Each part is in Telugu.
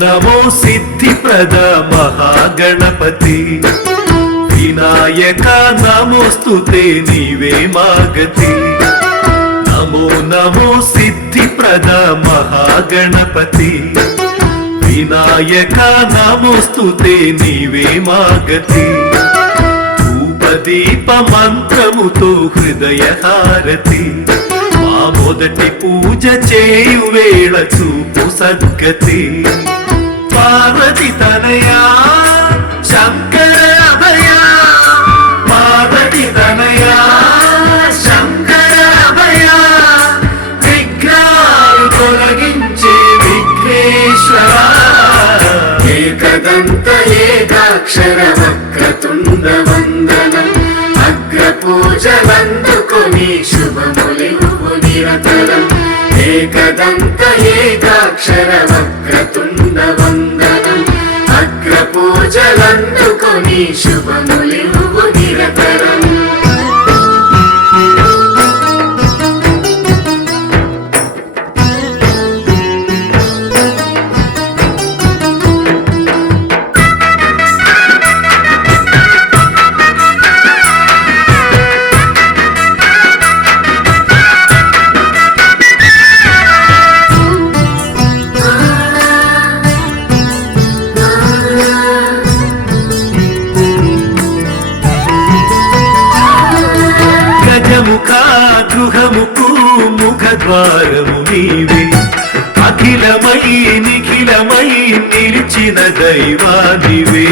नमो सिद्धिप्रद महागणपति विनायक नमोस्तुते नीवे मागति। नमो नमो सिद्धिप्रद महागणपति विनायक नमोस्तुते नीवे मागति। धूपदीप मंत्रमुतो हृदय हारति మొదటి పూజ చేయు వేళ చూపు సద్గతి। పార్వతి తనయా శంకర అభయ పార్వతి తనయా శంకర అభయ విఘ్నాలు తొలగించే విఘ్నేశ్వర। ఏకదంత ఏకాక్షర వక్రతుండ వందనం అగ్ర పూజలందుకొని శుభములివ్వు నిరతరం। ఏకదంత ఏకాక్షర వక్రతుండ వందనం అగ్ర పూజలందుకొని శుభములివ్వు నిరతరం। గృహముకు ముఖద్వారము నీవే అఖిలమై నిఖిలమై నిలిచిన దైవానివే।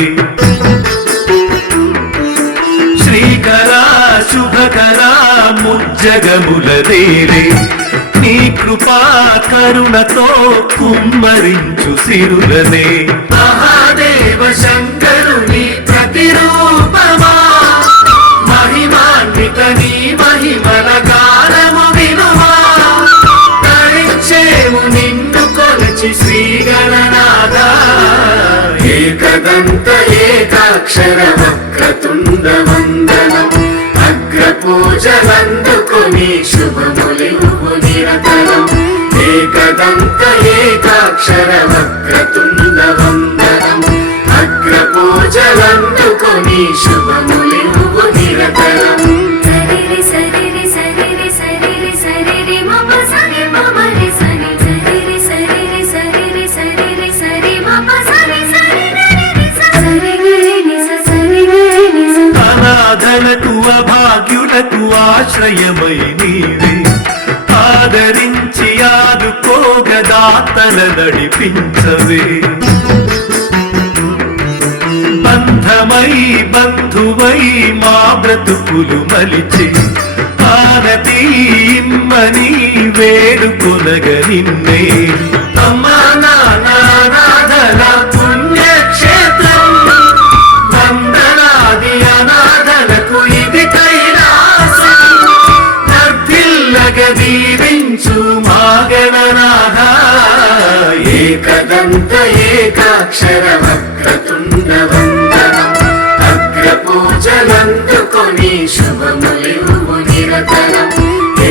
శ్రీకరా శుభకరా ముజ్జగముల నేలే నీ కృపా కరుణతో కుమ్మరించు సిరులనే। మహాదేవ శంకరుని ప్రతిరూపమా మహిమాన్విత నీ మహిమల గానము వినుమా। తరించేము నిన్ను కొలచి శ్రీ గణనాథ। ఏకదంత ఏకాక్షర వక్రతుండ వందనం అగ్ర పూజలందుకొని శుభములివ్వు నిరతరం। ఏకదంత ఏకాక్షర వక్రతుండ వందనం అగ్ర పూజలందుకొని శుభములివ్వు నిరతరం। సరిరి సరిరి సరిరి సరిరి సరిరి మమ సని మమ రి సని సరిరి సరిరి సరిరి సరిరి సరి మమ సని సరి రి సరి ని సరి ని అనాథలకు అభాగ్యులకు ఆశ్రయమై నీవే ఆదరించి ఆదుకోగదాతల నడిపించవే। బంధమై బంధువై మా బ్రతుకులు మలిచి ఆనతి ఇమ్మని వేడుకొనగ నిన్నే। అమ్మా నానాథల పుణ్యక్షేత్రం వందనాది అనాథలకు ఇది కైలాసం। వర్ధిల్లగ దీవించు మా గణనాథ। ఏకదంత ఏకాక్షర వక్రతుండ వందనం అగ్ర పూజలందుకొని శుభములివ్వు నిరతరం।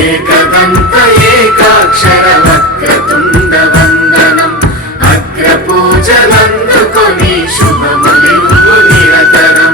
ఏకదంత ఏకాక్షర వక్రతుండ వందనం అగ్ర పూజలందుకొని శుభములివ్వు నిరతరం।